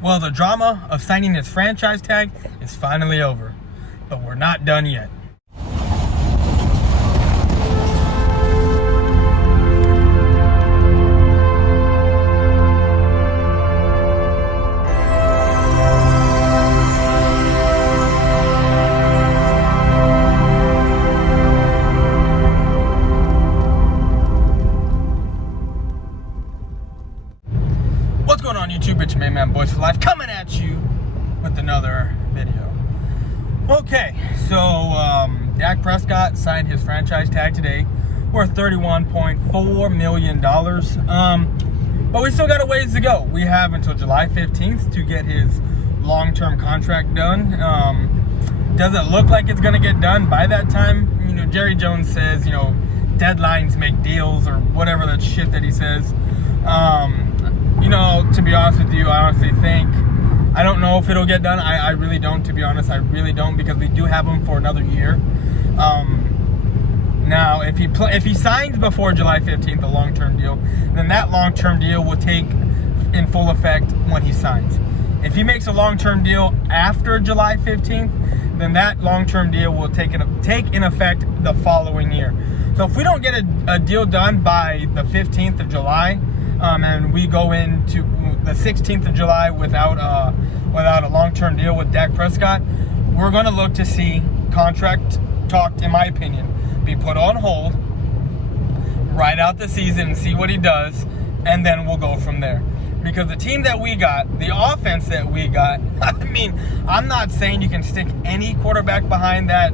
Well, the drama of signing his franchise tag is finally over, but we're not done yet. What's going on YouTube? It's your main man, Boys for Life, coming at you with another video. Okay, so Dak Prescott signed his franchise tag today worth $31.4 million. But we still got a ways to go. We have until July 15th to get his long-term contract done. Does it look like it's gonna get done by that time? You know, Jerry Jones says, you know, deadlines make deals, or whatever that shit that he says. You know, to be honest with you, I honestly think, I don't know if it'll get done. I really don't, to be honest. I really don't, because we do have him for another year. Now, if he signs before July 15th, a long-term deal, then that long-term deal will take in full effect when he signs. If he makes a long-term deal after July 15th, then that long-term deal will take in effect the following year. So if we don't get a deal done by the 15th of July, and we go into the 16th of July without a long-term deal with Dak Prescott, we're going to look to see contract talk, in my opinion, be put on hold, ride out the season and see what he does, and then we'll go from there. Because the team that we got, the offense that we got, I mean, I'm not saying you can stick any quarterback behind that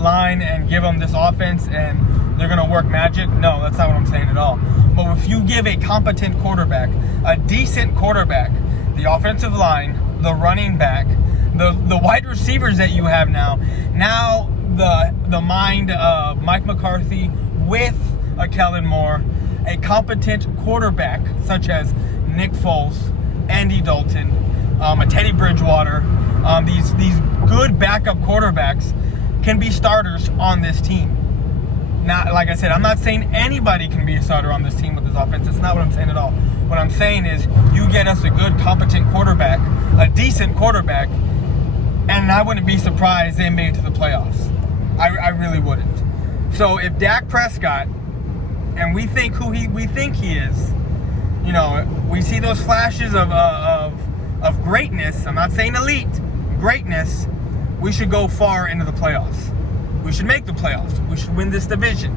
line and give them this offense and they're going to work magic. No, that's not what I'm saying at all. But if you give a competent quarterback, a decent quarterback, the offensive line, the running back, the wide receivers that you have now the mind of Mike McCarthy with a Kellen Moore, a competent quarterback such as Nick Foles, Andy Dalton, a Teddy Bridgewater, these good backup quarterbacks can be starters on this team. Now, like I said, I'm not saying anybody can be a starter on this team with this offense. That's not what I'm saying at all. What I'm saying is you get us a good, competent quarterback, a decent quarterback, and I wouldn't be surprised they made it to the playoffs. I really wouldn't. So if Dak Prescott, and we think we think he is, you know, we see those flashes of greatness. I'm not saying elite, greatness. We should go far into the playoffs. We should make the playoffs. We should win this division.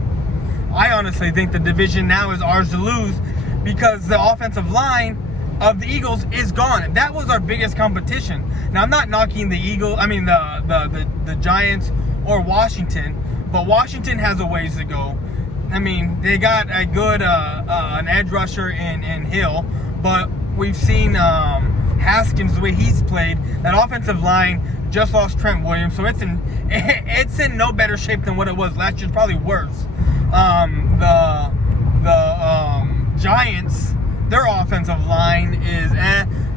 I honestly think the division now is ours to lose because the offensive line of the Eagles is gone. That was our biggest competition. Now, I'm not knocking the the Giants or Washington, but Washington has a ways to go. I mean, they got a good an edge rusher in Hill, but we've seen Haskins, the way he's played. That offensive line just lost Trent Williams, so it's in no better shape than what it was last year. Probably worse. The Giants, their offensive line is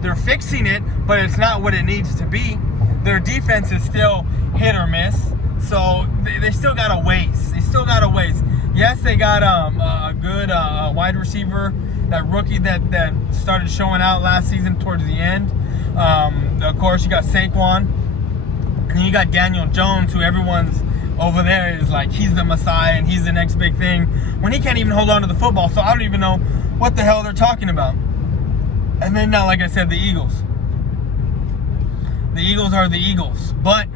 they're fixing it, but it's not what it needs to be. Their defense is still hit or miss, so they still got a ways. They still got a ways. Yes, they got a good wide receiver, that rookie that started showing out last season towards the end. Of course, you got Saquon. And you got Daniel Jones, who everyone's over there is like, he's the Messiah and he's the next big thing, when he can't even hold on to the football. So I don't even know what the hell they're talking about. And then now, like I said, the Eagles. The Eagles are the Eagles. But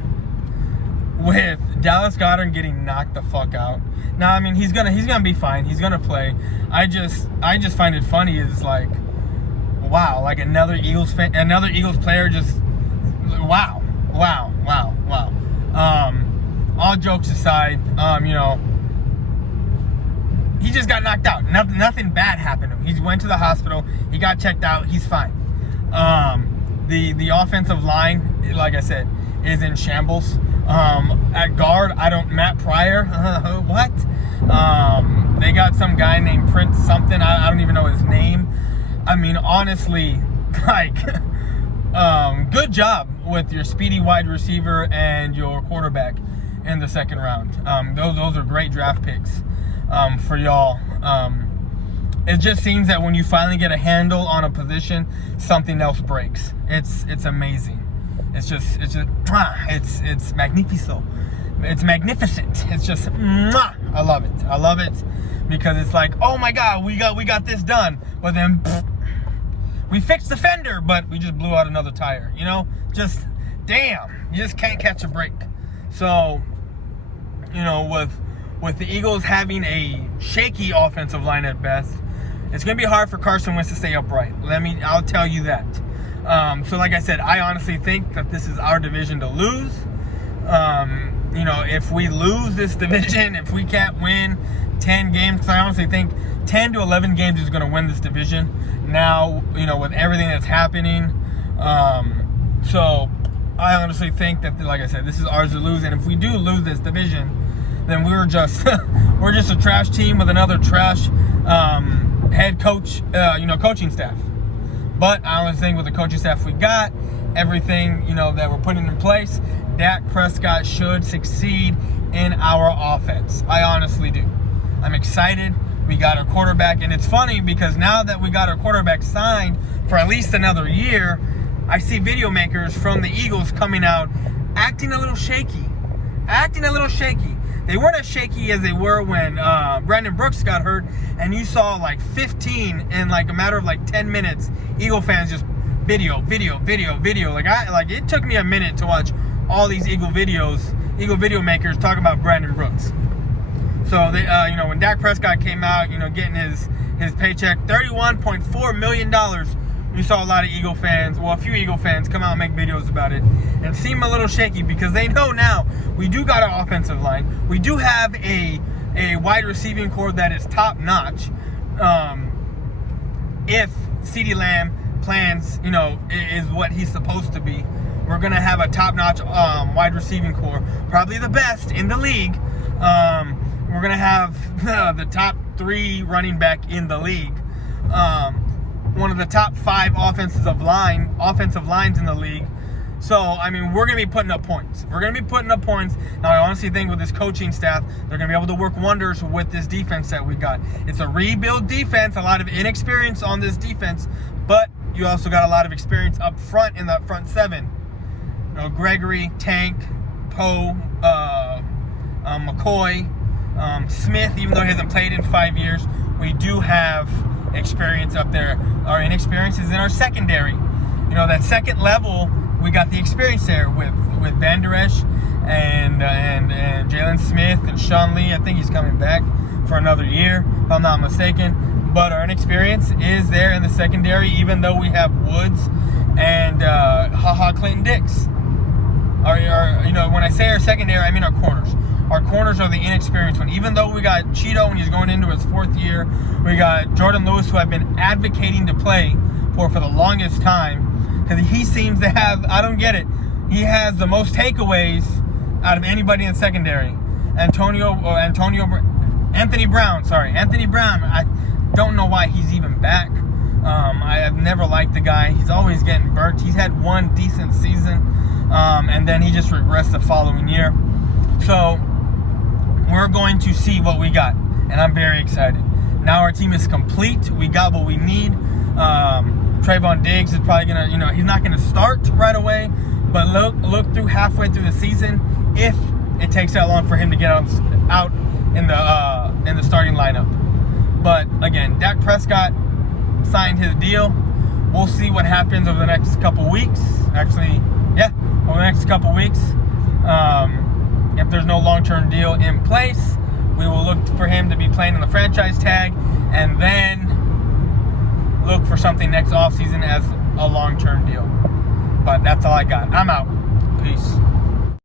with Dallas Goedert getting knocked the fuck out. Now, I mean, he's gonna be fine. He's gonna play. I just find it funny is like, wow, like another Eagles player just, wow. All jokes aside, you know, he just got knocked out. Nothing bad happened to him. He went to the hospital. He got checked out. He's fine. The offensive line, like I said, is in shambles. At guard, Matt Pryor. What? They got some guy named Prince something. I don't even know his name. I mean, honestly, like, good job with your speedy wide receiver and your quarterback in the second round. Those are great draft picks for y'all. it just seems that when you finally get a handle on a position, something else breaks. It's amazing. It's magnifico. It's magnificent. It's just, I love it. I love it because it's like, oh my God, we got this done. But then we fixed the fender, but we just blew out another tire. You know, just damn, you just can't catch a break. So, you know, with the Eagles having a shaky offensive line at best, it's gonna be hard for Carson Wentz to stay upright. I'll tell you that. So like I said, I honestly think that this is our division to lose. You know, if we lose this division, if we can't win 10 games, I honestly think 10 to 11 games is going to win this division now, you know, with everything that's happening. So I honestly think that, like I said, this is ours to lose. And if we do lose this division, then we're just a trash team with another trash head coach, you know, coaching staff. But I honestly think with the coaching staff we got, everything, you know, that we're putting in place, Dak Prescott should succeed in our offense. I honestly do. I'm excited. We got our quarterback, and it's funny because now that we got our quarterback signed for at least another year, I see video makers from the Eagles coming out acting a little shaky. They weren't as shaky as they were when Brandon Brooks got hurt, and you saw like 15 in like a matter of like 10 minutes. Eagle fans just video. Like it took me a minute to watch all these Eagle video makers talk about Brandon Brooks. So they, you know, when Dak Prescott came out, you know, getting his paycheck, $31.4 million. You saw a lot of Eagle fans, well, a few Eagle fans come out and make videos about it and seem a little shaky because they know now we do got our offensive line. We do have a wide receiving core that is top notch. If CeeDee Lamb plans, you know, is what he's supposed to be, we're going to have a top notch wide receiving core, probably the best in the league. We're going to have the top 3 running back in the league. One of the top 5 offensive lines in the league. So, I mean, we're going to be putting up points. Now, I honestly think with this coaching staff, they're going to be able to work wonders with this defense that we got. It's a rebuild defense, a lot of inexperience on this defense, but you also got a lot of experience up front in that front 7. You know, Gregory, Tank, Poe, McCoy, Smith, even though he hasn't played in 5 years, we do have experience up there. Our inexperience is in our secondary. You know, that second level, we got the experience there with Van Der Esch and Jalen Smith and Sean Lee. I think he's coming back for another year, if I'm not mistaken. But our inexperience is there in the secondary, even though we have Woods and Clinton Dix. You know, when I say our secondary, I mean our corners. Our corners are the inexperienced one. Even though we got Cheeto when he's going into his 4th year, we got Jordan Lewis, who I've been advocating to play for the longest time, because he seems to have, I don't get it, he has the most takeaways out of anybody in the secondary. Anthony Brown, I don't know why he's even back. I have never liked the guy. He's always getting burnt. He's had one decent season, and then he just regressed the following year. So we're going to see what we got, and I'm very excited. Now our team is complete. We got what we need. Trayvon Diggs is probably gonna, you know, he's not gonna start right away, but look through halfway through the season if it takes that long for him to get out in the starting lineup. But again, Dak Prescott signed his deal. We'll see what happens over the next couple weeks. Actually, yeah, over the next couple weeks. If there's no long-term deal in place, we will look for him to be playing on the franchise tag, and then look for something next offseason as a long-term deal. But that's all I got. I'm out. Peace.